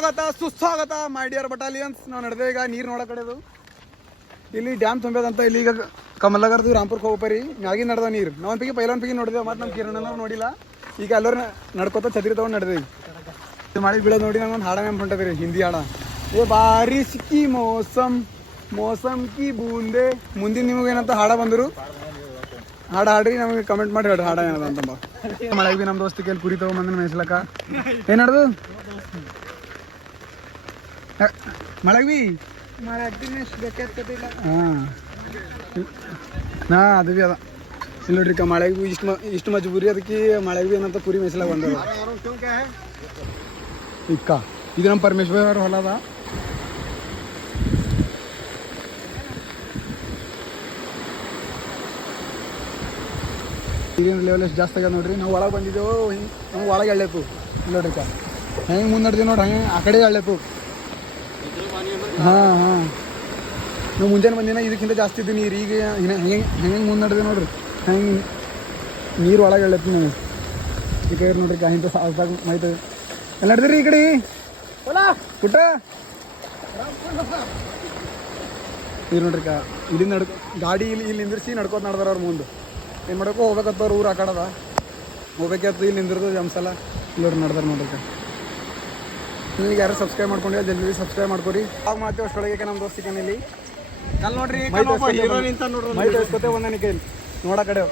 ಸ್ವಾಗತ ಸುಸ್ವಾಗತ my dear ಬಟಾಲಿಯನ್ಸ್ ನಾವು ನಡೆದೇ ಈಗ ನೀರು ನೋಡಕಡೆದು ಇಲ್ಲಿ ಡ್ಯಾಮ್ ತುಂಬೇದಂತ ಇಲ್ಲಿ ಈಗ ಕಮಲಗರ್ದು ರಾಮ್ಪುರ್ಗೆ ಹೋಗ್ಬರಿ ಮ್ಯಾಗಿನ ನಡೆದ ನೀರು. ನಾವು ಪಿಗಿ ಪೈಲ ಒಂದು ಪಿಗಿ ನೋಡಿದೆವು, ಮತ್ತು ನಮ್ಮ ಕಿರಣನ ನೋಡಿಲ್ಲ. ಈಗ ಎಲ್ಲರ ನಡ್ಕೋತ ಛತ್ರಿ ತಗೊಂಡು ನಡೆದೇವಿ. ಮಾಡಿ ಬೀಳೋದು ನೋಡಿ ನಂಗೆ ಒಂದು ಹಾಡ ನೆನ್ಪು ರೀ ಹಿಂದಿ ಹಾಡ. ಏ ಬಾರಿಶ್ ಕಿ ಮೋಸಮ್ ಮೋಸಮ್ ಕಿ ಬೂಂದೆ. ಮುಂದಿನ ನಿಮಗೆ ಏನಂತ ಹಾಡ ಬಂದರು? ಹಾಡ ಹಾಡ್ರಿ, ನಮಗೆ ಕಮೆಂಟ್ ಮಾಡಿ ಹೇಳಿ ಹಾಡ ಏನದ ಅಂತ ಮಳೆಗೆ ಬಿ ನಮ್ಮ ಕೇಳಿ ಕುರಿ ತಗೊಂಬಂದ್ರೆ ಮೇಯ್ಸ್ಲಕ್ಕ. ಏನು ನಡೆದು ಮಳೆಗೆ ಬಿ ಹಾಂ. ಹಾಂ ಅದು ಭೀ ಅದ. ಇಲ್ಲಿ ನೋಡ್ರಿ ಕ ಮಳೆಗೆ ಬಿ ಇಷ್ಟು ಇಷ್ಟು ಮಜ್ಬೂರಿ ಅದಕ್ಕೆ ಮಳೆಗೆ ಬಿ ಏನಂತ ಪುರಿ ಮೆಸಲ ಬಂದ ಇಕ್ಕ, ಇದು ನಮ್ಮ ಪರಮೇಶ್ವರ ಅವ್ರ ಹೊಲ ನೀರಿನ ಲೆವೆಲ್ ಎಷ್ಟು ಜಾಸ್ತಿ ಆಗ್ಯದ ನೋಡ್ರಿ? ನಾವು ಒಳಗೆ ಬಂದಿದ್ದೆವು, ಹಿಂಗೆ ನಾವು ಒಳಗೆ ಇಲ್ಲ ನೋಡ್ರಿ ಕ, ಹೆಂಗೆ ಮುಂದೆ ನೋಡ್ರಿ, ಹಂಗೆ ಆ ಕಡೆ ಎಳ್ಳೆತು ಹಾಂ ಹಾಂ ನಾವು ಮುಂಜಾನೆ ಬಂದಿನ ಇದಕ್ಕಿಂತ ಜಾಸ್ತಿ ಇದ್ದು ನೀರು ಈಗ ಹೆಂಗೆ ಹೆಂಗೆ ಮುಂದೆ ನಡೆದೆ ನೋಡ್ರಿ ಹೆಂಗೆ ನೀರು ಒಳಗೆ ಎಳ್ಳೆತ್ತು ನಾವು ಈ ಕೈ ನೋಡ್ರಿ ಕಾ ಇಂಥ ಸಾಲ್ದಾಗ ಮೈತು ಎಲ್ಲ ನಡೆದ್ರಿ ಈ ಕಡೆ ಪುಟ್ಟ ಇದು ನೋಡ್ರಿ ಕಾ ಇಲ್ಲಿಂದ ನಡ್ಕೊ ಗಾಡಿ ಇಲ್ಲಿ ಇಲ್ಲಿ ನಿಂದಿರ್ಸಿ ನಡ್ಕೋತ ನಡ್ದಾರ ಅವ್ರ ಮುಂದೆ ಏನು ಮಾಡಬೇಕು ಹೋಗ್ಬೇಕತ್ತವ್ರು ಊರು ಆ ಕಡದ ಹೋಗ್ಬೇಕತ್ತು ಇಲ್ಲಿ ನಿಂದಿರ್ದು ಜಮ್ಸಲ ಇಲ್ಲಿ ನೋಡ್ರಿ ನಡ್ದಾರ ನೋಡ್ರಿ ಕಾ ನೀವು ಯಾರು ಸಬ್ಸ್ಕ್ರೈಬ್ ಮಾಡ್ಕೊಂಡಿಲ್ಲ ಜಲ್ದಿ ಸಬ್ಸ್ಕ್ರೈಬ್ ಮಾಡ್ಕೊರಿ ಆಗ ಮಾತೇ ಅಷ್ಟೊಳಗೆ ನಮ್ಮ ದೋಸ್ತಿ ಇಲ್ಲಿ. ಅಲ್ಲಿ ನೋಡ್ರಿ ಮೈ ತೋರ್ಸ್ಕೊತೆ ಒಂದನಿಕೆ ನೋಡ ಕಡೆ